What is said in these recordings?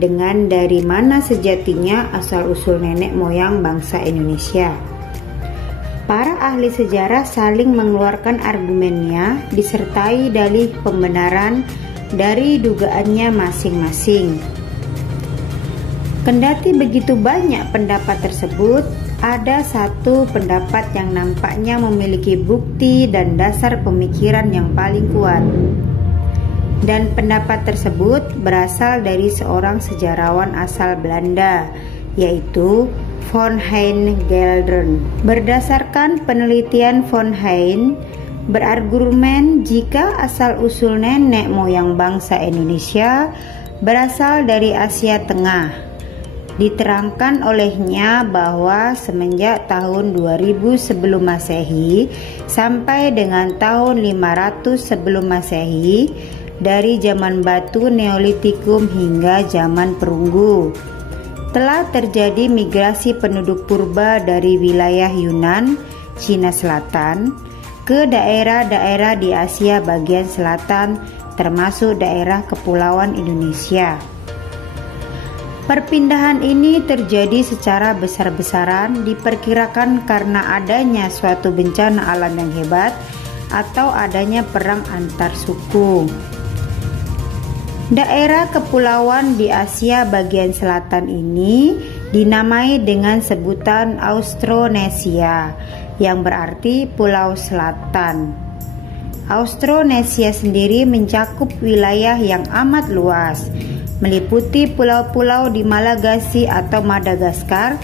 dengan dari mana sejatinya asal-usul nenek moyang bangsa Indonesia. Para ahli sejarah saling mengeluarkan argumennya disertai dalih pembenaran dari dugaannya masing-masing. Kendati begitu banyak pendapat tersebut, ada satu pendapat yang nampaknya memiliki bukti dan dasar pemikiran yang paling kuat. Dan pendapat tersebut berasal dari seorang sejarawan asal Belanda, yaitu Von Hein Gelderen. Berdasarkan penelitian Von Hein, berargumen jika asal-usul nenek moyang bangsa Indonesia berasal dari Asia Tengah. Diterangkan olehnya bahwa semenjak tahun 2000 sebelum Masehi sampai dengan tahun 500 sebelum Masehi, dari zaman batu Neolitikum hingga zaman perunggu, telah terjadi migrasi penduduk purba dari wilayah Yunan, Cina Selatan, ke daerah-daerah di Asia bagian selatan, termasuk daerah kepulauan Indonesia. Perpindahan ini terjadi secara besar-besaran, diperkirakan karena adanya suatu bencana alam yang hebat atau adanya perang antar suku. Daerah kepulauan di Asia bagian selatan ini dinamai dengan sebutan Austronesia, yang berarti Pulau Selatan. Austronesia sendiri mencakup wilayah yang amat luas, meliputi pulau-pulau di Malagasy atau Madagaskar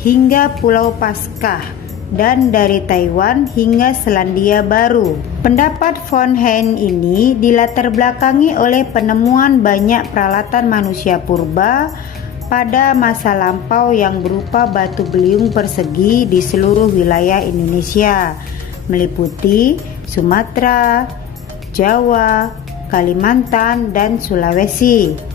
hingga Pulau Paskah, dan dari Taiwan hingga Selandia Baru. Pendapat Von Hein ini dilatar belakangi oleh penemuan banyak peralatan manusia purba pada masa lampau yang berupa batu beliung persegi di seluruh wilayah Indonesia, meliputi Sumatera, Jawa, Kalimantan, dan Sulawesi.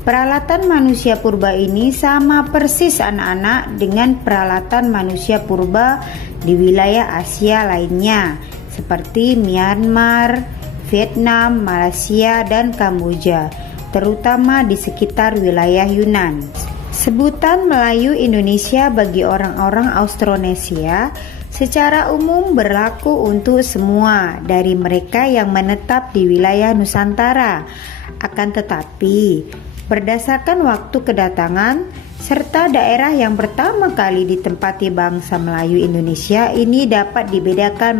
Peralatan manusia purba ini sama persis anak-anak dengan peralatan manusia purba di wilayah Asia lainnya seperti Myanmar, Vietnam, Malaysia, dan Kamboja, terutama di sekitar wilayah Yunan. Sebutan Melayu Indonesia bagi orang-orang Austronesia secara umum berlaku untuk semua dari mereka yang menetap di wilayah Nusantara. Akan tetapi, berdasarkan waktu kedatangan serta daerah yang pertama kali ditempati bangsa Melayu Indonesia ini dapat dibedakan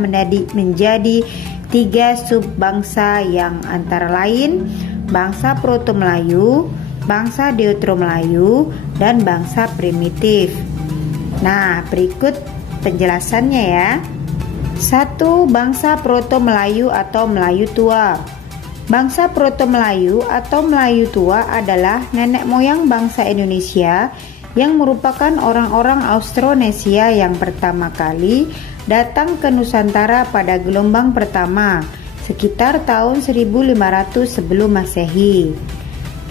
menjadi 3 subbangsa yang antara lain bangsa Proto-Melayu, bangsa Deutero-Melayu, dan bangsa primitif. Nah, berikut penjelasannya ya. 1. Bangsa Proto-Melayu atau Melayu Tua. Bangsa Proto-Melayu atau Melayu Tua adalah nenek moyang bangsa Indonesia yang merupakan orang-orang Austronesia yang pertama kali datang ke Nusantara pada gelombang pertama, sekitar tahun 1500 sebelum Masehi.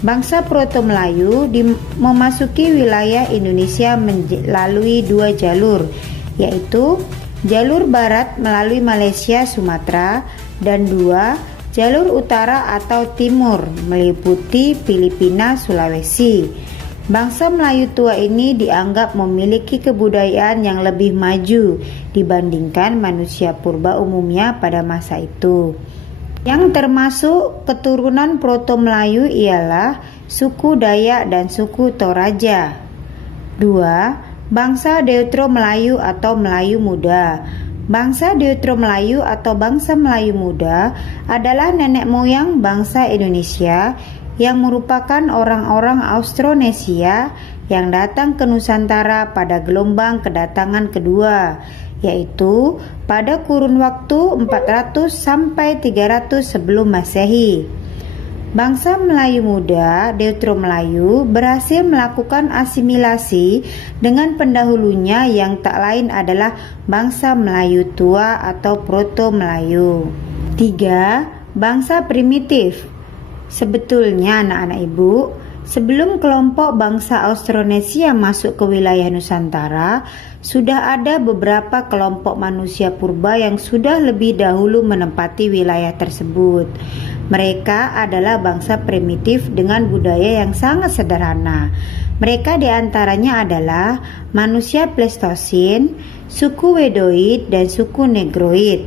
Bangsa Proto-Melayu memasuki wilayah Indonesia melalui 2 jalur, yaitu jalur barat melalui Malaysia, Sumatera, dan 2 jalur utara atau timur meliputi Filipina, Sulawesi. Bangsa Melayu Tua ini dianggap memiliki kebudayaan yang lebih maju dibandingkan manusia purba umumnya pada masa itu. Yang termasuk keturunan Proto-Melayu ialah suku Dayak dan suku Toraja. 2. Bangsa Deutero-Melayu atau Melayu Muda. Bangsa Deutero-Melayu atau bangsa Melayu Muda adalah nenek moyang bangsa Indonesia yang merupakan orang-orang Austronesia yang datang ke Nusantara pada gelombang kedatangan kedua, yaitu pada kurun waktu 400 sampai 300 sebelum Masehi. Bangsa Melayu Muda, Deutero-Melayu, berhasil melakukan asimilasi dengan pendahulunya yang tak lain adalah bangsa Melayu Tua atau Proto-Melayu. 3. Bangsa primitif. Sebetulnya anak-anak ibu, sebelum kelompok bangsa Austronesia masuk ke wilayah Nusantara, sudah ada beberapa kelompok manusia purba yang sudah lebih dahulu menempati wilayah tersebut. Mereka adalah bangsa primitif dengan budaya yang sangat sederhana. Mereka diantaranya adalah manusia Pleistosin, suku Wedoid, dan suku Negroid.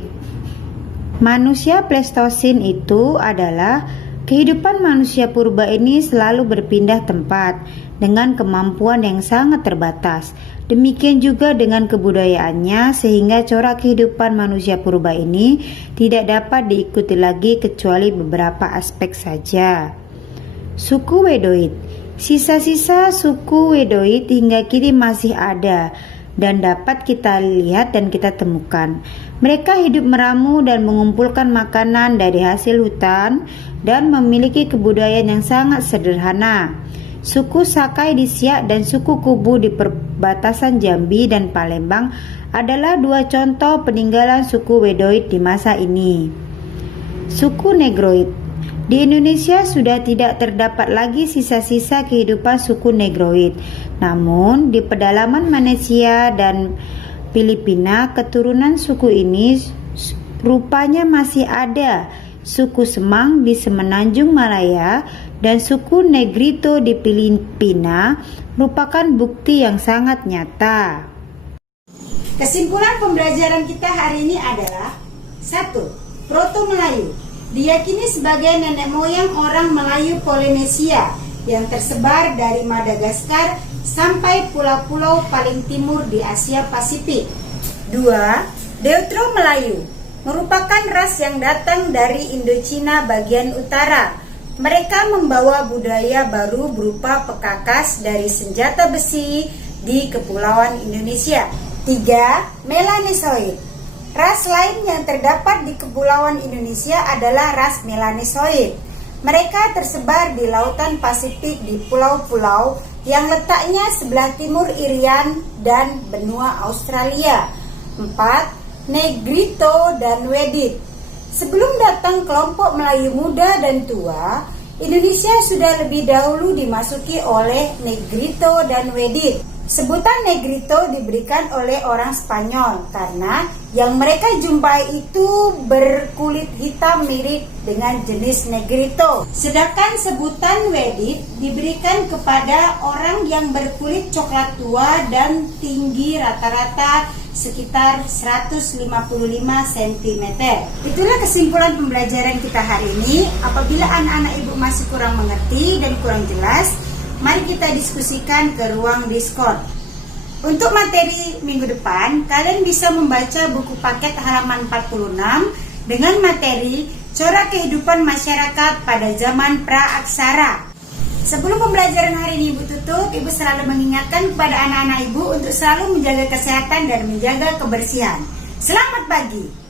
Manusia Pleistosin itu adalah kehidupan manusia purba ini selalu berpindah tempat dengan kemampuan yang sangat terbatas. Demikian juga dengan kebudayaannya, sehingga corak kehidupan manusia purba ini tidak dapat diikuti lagi kecuali beberapa aspek saja. Suku Wedoid. Sisa-sisa suku Wedoid hingga kini masih ada dan dapat kita lihat dan kita temukan. Mereka hidup meramu dan mengumpulkan makanan dari hasil hutan dan memiliki kebudayaan yang sangat sederhana. Suku Sakai di Siak dan suku Kubu di perbatasan Jambi dan Palembang adalah dua contoh peninggalan suku Wedoid di masa ini. Suku Negroid. Di Indonesia sudah tidak terdapat lagi sisa-sisa kehidupan suku Negroid. Namun di pedalaman Malaysia dan Filipina, keturunan suku ini rupanya masih ada. Suku Semang di Semenanjung Malaya dan suku Negrito di Filipina merupakan bukti yang sangat nyata. Kesimpulan pembelajaran kita hari ini adalah 1. Proto-Melayu diyakini sebagai nenek moyang orang Melayu Polinesia yang tersebar dari Madagaskar sampai pulau-pulau paling timur di Asia Pasifik. 2. Deutero-Melayu merupakan ras yang datang dari Indochina bagian utara. Mereka membawa budaya baru berupa pekakas dari senjata besi di Kepulauan Indonesia. 3. Melanesoid. Ras lain yang terdapat di Kepulauan Indonesia adalah ras Melanesoid. Mereka tersebar di lautan Pasifik di pulau-pulau yang letaknya sebelah timur Irian dan benua Australia. 4. Negrito dan Wedit. Sebelum datang kelompok Melayu muda dan tua, Indonesia sudah lebih dahulu dimasuki oleh Negrito dan Wedit. Sebutan Negrito diberikan oleh orang Spanyol karena yang mereka jumpai itu berkulit hitam mirip dengan jenis Negrito. Sedangkan sebutan Wedit diberikan kepada orang yang berkulit coklat tua dan tinggi rata-rata sekitar 155 cm. Itulah kesimpulan pembelajaran kita hari ini. Apabila anak-anak ibu masih kurang mengerti dan kurang jelas, mari kita diskusikan ke ruang Discord. Untuk materi minggu depan, kalian bisa membaca buku paket halaman 46 dengan materi corak kehidupan masyarakat pada zaman pra-aksara. Sebelum pembelajaran hari ini Ibu tutup, Ibu selalu mengingatkan kepada anak-anak Ibu untuk selalu menjaga kesehatan dan menjaga kebersihan. Selamat pagi.